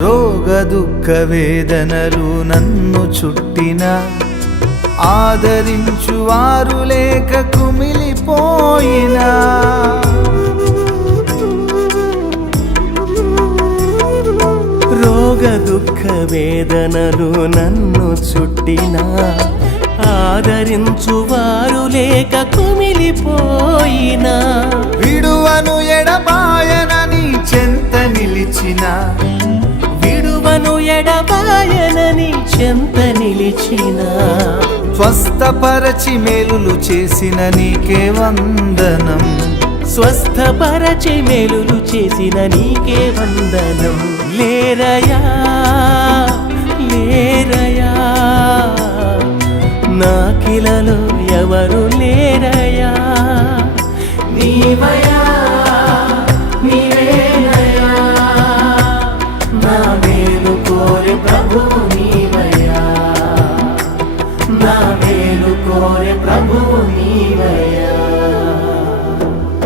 రోగ దుఃఖ వేదనలు నన్ను చుట్టిన ఆదరించువారు లేక కుమిలిపోయినా రోగ దుఃఖ వేదనలు నన్ను చుట్టినా ఆదరించువారు లేక కుమిలిపోయినా విడువను ఎడబాయనని చెంత నిలిచిన విడువను ఎడబాయనని చెంత నిలిచిన స్వస్థపరచి మేలులు చేసిన నీకే వందనం స్వస్థపరచి మేలులు చేసిన నీకే వందనం లేరయా లేరయా నాకిలలో ఎవరు లేరయా నీవయా నీవేనయా నా మేలు కోరే ప్రభువు నీవయా నా మేలు కోరే ప్రభువు నీవయా